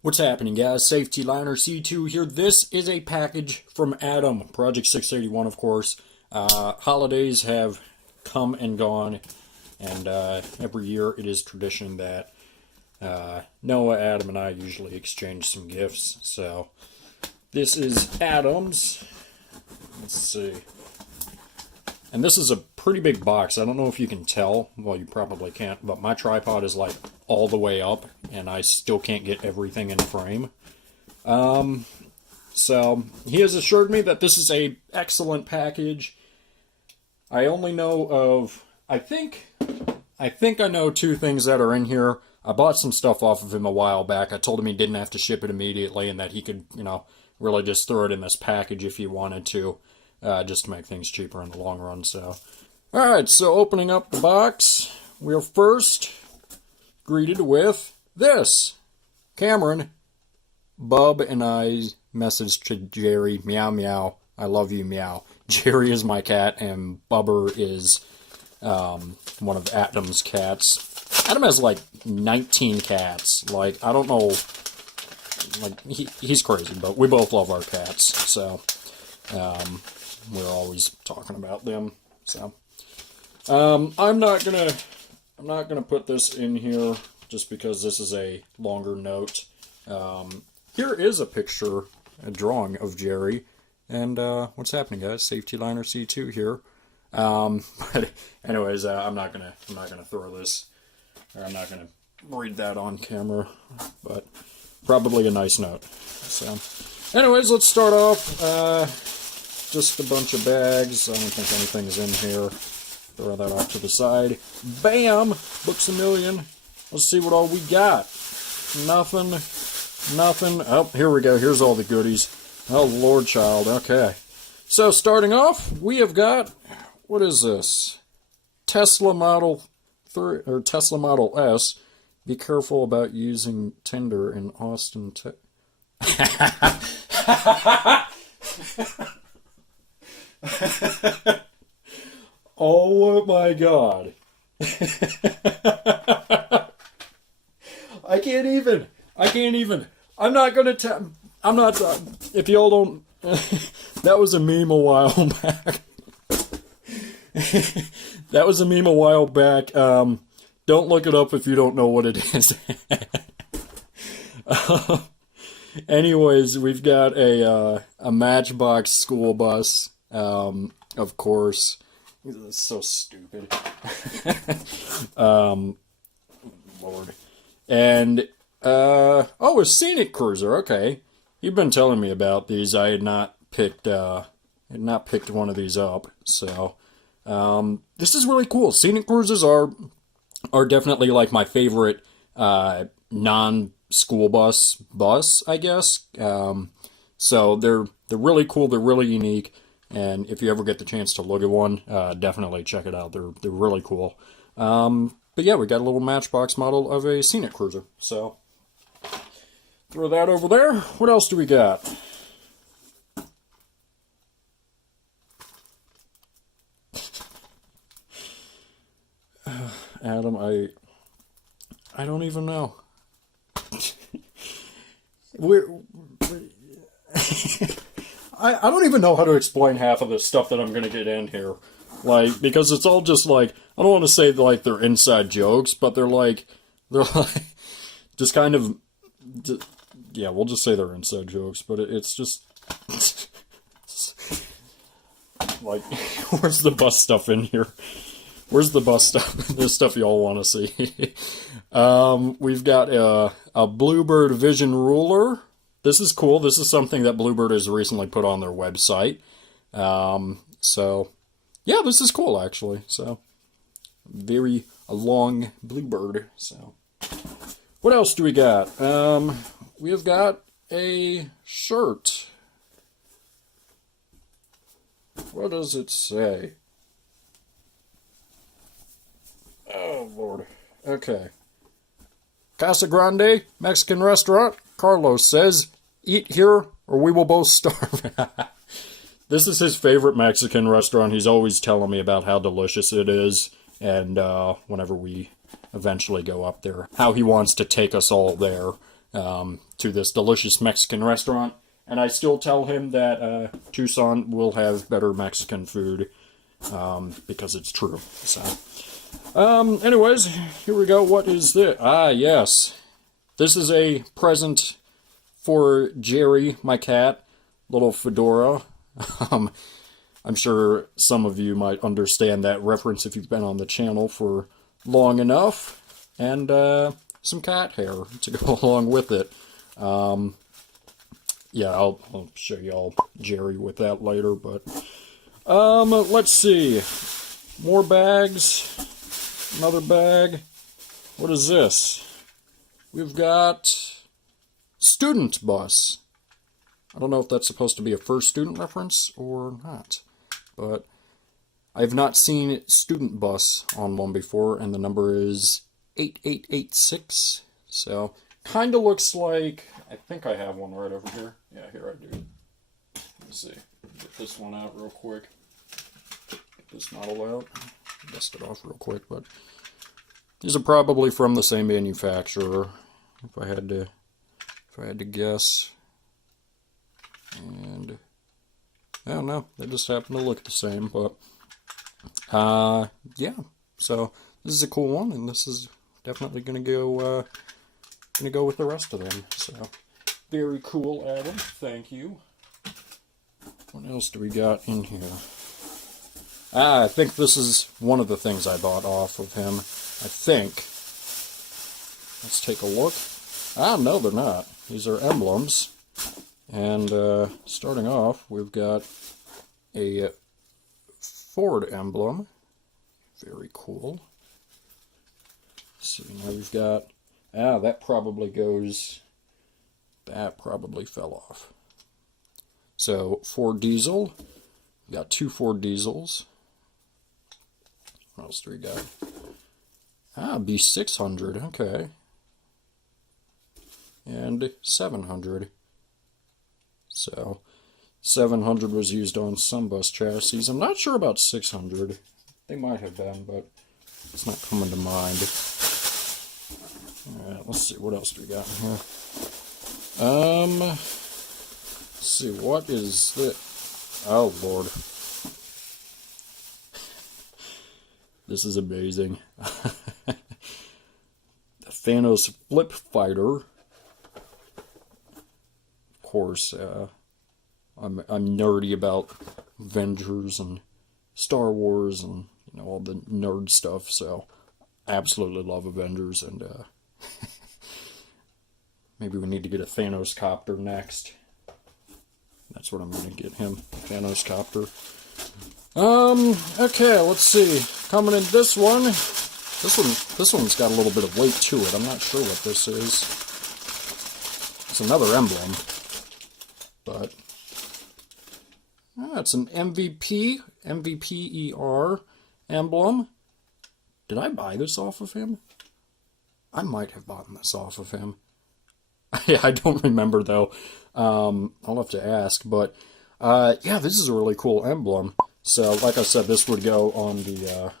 What's happening, guys? Safety Liner C2 here. This is a package from Adam, Project 681, of course. Holidays have come and gone, and every year it is tradition that Noah, Adam, and I usually exchange some gifts. So this is Adam's. Let's see. And this is a pretty big box. I don't know if you can tell. Well, you probably can't, but my tripod is like all the way up, and I still can't get everything in frame. So he has assured me that this is a excellent package. I only know of, I think I know two things that are in here. I bought some stuff off of him a while back. I told him he didn't have to ship it immediately and that he could, really just throw it in this package if he wanted to, just to make things cheaper in the long run. So, alright, so opening up the box, we're first greeted with this. Cameron, Bub, and I messaged to Jerry, meow meow, I love you meow. Jerry is my cat, and Bubber is one of Adam's cats. Adam has like 19 cats. Like, I don't know, like, he's crazy, but we both love our cats, so we're always talking about them. So I'm not gonna put this in here just because this is a longer note. Here is a picture, a drawing of Jerry, and what's happening, guys? Safety Liner C2 here. But anyways, I'm not gonna throw this, or I'm not gonna read that on camera, but probably a nice note. So, anyways, let's start off. Just a bunch of bags. I don't think anything's in here. Throw that off to the side. Bam! Books a million. Let's see what all we got. Nothing. Oh, here we go. Here's all the goodies. Oh, Lord child. Okay. So, starting off, we have got, what is this? Tesla Model 3, or Tesla Model S. Be careful about using Tinder in Austin, Oh my god. I can't even. I'm not gonna if y'all don't, that was a meme a while back. That was a meme a while back. Don't look it up if you don't know what it is. Anyways, we've got a Matchbox school bus, of course. This is so stupid. Lord. And, a Scenicruiser, okay. You've been telling me about these. I had not picked one of these up, so, this is really cool. Scenicruisers are definitely like my favorite, non-school bus, I guess. So they're really cool, they're really unique, and if you ever get the chance to look at one, definitely check it out. They're really cool. But yeah, we got a little Matchbox model of a Scenicruiser. So throw that over there. What else do we got? Adam, I don't even know. I don't even know how to explain half of the stuff that I'm going to get in here. Like, because it's all just like, I don't want to say like they're inside jokes, but they're like just kind of, yeah, we'll just say they're inside jokes, but it's just, like, where's the bus stuff in here? Where's the bus stuff? This stuff y'all want to see. We've got a Bluebird Vision Ruler. This is cool. This is something that Bluebird has recently put on their website. So, yeah, this is cool, actually. So, very long Bluebird. So, what else do we got? We have got a shirt. What does it say? Oh, Lord. Okay. Casa Grande, Mexican restaurant. Carlos says, eat here or we will both starve. This is his favorite Mexican restaurant. He's always telling me about how delicious it is. And whenever we eventually go up there, how he wants to take us all there. to this delicious Mexican restaurant. And I still tell him that Tucson will have better Mexican food because it's true. So, anyways, here we go. What is this? Ah, yes. This is a present for Jerry, my cat. Little fedora. I'm sure some of you might understand that reference if you've been on the channel for long enough. And some cat hair to go along with it. Yeah, I'll show y'all Jerry with that later, but let's see. More bags. Another bag. What is this? We've got student bus. I don't know if that's supposed to be a first student reference or not, but I've not seen student bus on one before, and the number is 8886. So, kind of looks like, I think I have one right over here. Yeah, here I do. Let's see. Get this one out real quick. Get this model out. Dust it off real quick, but these are probably from the same manufacturer, if I had to guess. And I don't know, they just happen to look the same, but yeah. So this is a cool one, and this is definitely gonna go with the rest of them. So very cool, Adam. Thank you. What else do we got in here? I think this is one of the things I bought off of him. I think. Let's take a look. No, they're not. These are emblems. And starting off, we've got a Ford emblem. Very cool. Let's see, now we've got... that probably goes... That probably fell off. So, Ford diesel. We got 2 Ford diesels. What else do we got? B600, okay. And 700. So, 700 was used on some bus chassis. I'm not sure about 600. They might have been, but it's not coming to mind. Alright, let's see, what else do we got in here? Let's see, what is this? Oh, Lord. This is amazing. The Thanos Flip Fighter. Of course, I'm nerdy about Avengers and Star Wars and all the nerd stuff, so I absolutely love Avengers, and maybe we need to get a Thanos copter next. That's what I'm going to get him, Thanos copter. Okay, let's see. Coming in this one's got a little bit of weight to it. I'm not sure what this is. It's another emblem, but it's an MVPER emblem. Did I buy this off of him? I might have bought this off of him. Yeah, I don't remember though. I'll have to ask, but yeah, this is a really cool emblem. So, like I said, this would go on the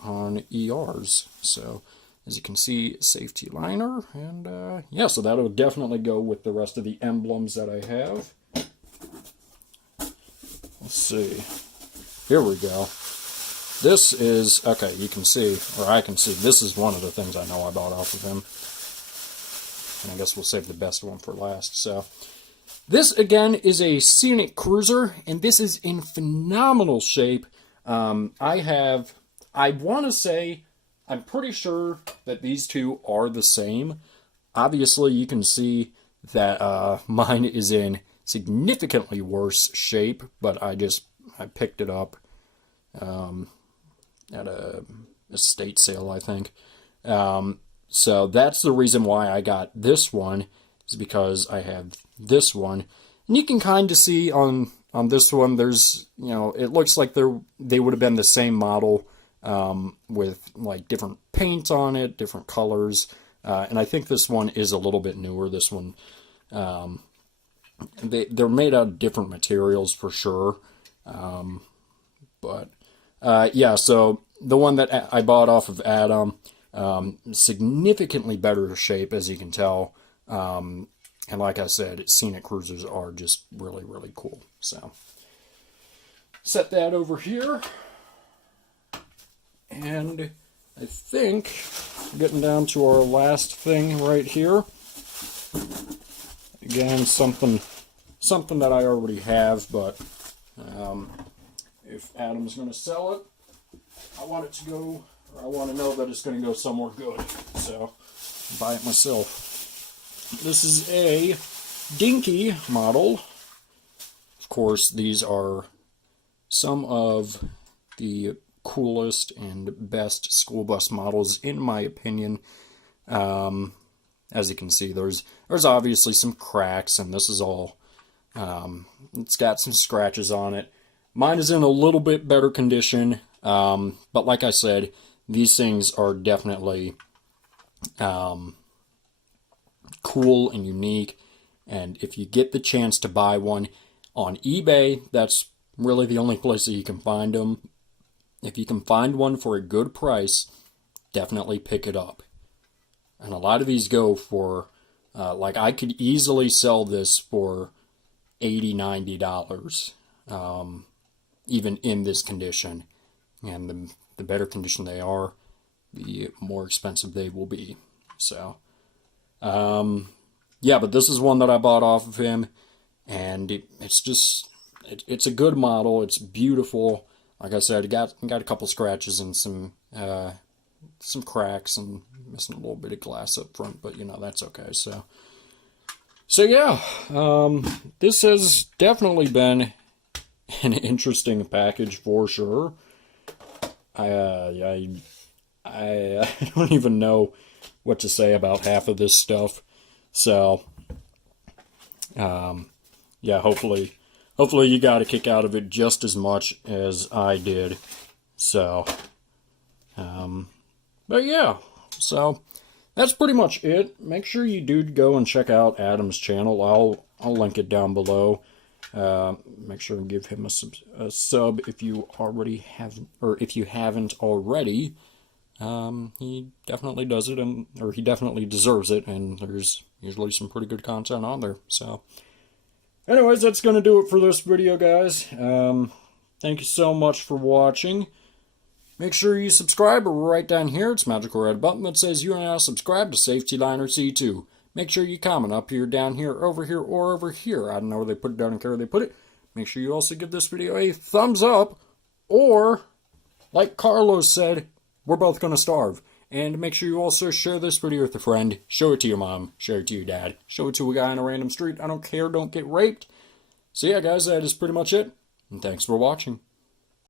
on ERs. So, as you can see, safety liner, and yeah, so that would definitely go with the rest of the emblems that I have. Let's see. Here we go. This is, okay, you can see, or I can see, this is one of the things I know I bought off of him. And I guess we'll save the best one for last. So, this, again, is a Scenicruiser, and this is in phenomenal shape. I want to say, I'm pretty sure that these two are the same. Obviously, you can see that mine is in significantly worse shape, but I picked it up at a estate sale, I think. So that's the reason why I got this one, is because I have this one. And you can kind of see on this one, there's, it looks like they would have been the same model, with like different paint on it, different colors. And I think this one is a little bit newer. This one, they're made out of different materials for sure. But yeah, so the one that I bought off of Adam, significantly better shape, as you can tell. And like I said, Scenicruisers are just really, really cool. So, set that over here. And I think, getting down to our last thing right here. Again, something that I already have, but if Adam's going to sell it, I want it to go, or I want to know that it's going to go somewhere good. So, buy it myself. This is a Dinky model. Of course, these are some of the coolest and best school bus models, in my opinion. As you can see, there's obviously some cracks, and this is all, it's got some scratches on it. Mine is in a little bit better condition, but like I said, these things are definitely cool and unique, and if you get the chance to buy one on eBay, that's really the only place that you can find them. If you can find one for a good price, definitely pick it up. And a lot of these go for, like I could easily sell this for $80, $90, even in this condition. And the better condition they are, the more expensive they will be. So, yeah, but this is one that I bought off of him, and it's just, it's a good model. It's beautiful. Like I said, it got a couple scratches and some cracks and missing a little bit of glass up front, but you know, that's okay. So yeah, this has definitely been an interesting package for sure. I don't even know what to say about half of this stuff. So, yeah, hopefully you got a kick out of it just as much as I did. So, but yeah, so that's pretty much it. Make sure you do go and check out Adam's channel. I'll link it down below. Make sure and give him a sub if you already haven't, or if you haven't already. He definitely does it, or he definitely deserves it, and there's usually some pretty good content on there. So, anyways, that's going to do it for this video, guys. Thank you so much for watching. Make sure you subscribe right down here. It's a magical red button that says you are now subscribed to Safety Liner C2. Make sure you comment up here, down here, over here, or over here. I don't know where they put it, don't care where they put it. Make sure you also give this video a thumbs up, or, like Carlos said, we're both going to starve. And make sure you also share this video with a friend. Show it to your mom. Share it to your dad. Show it to a guy on a random street. I don't care. Don't get raped. So yeah, guys, that is pretty much it. And thanks for watching.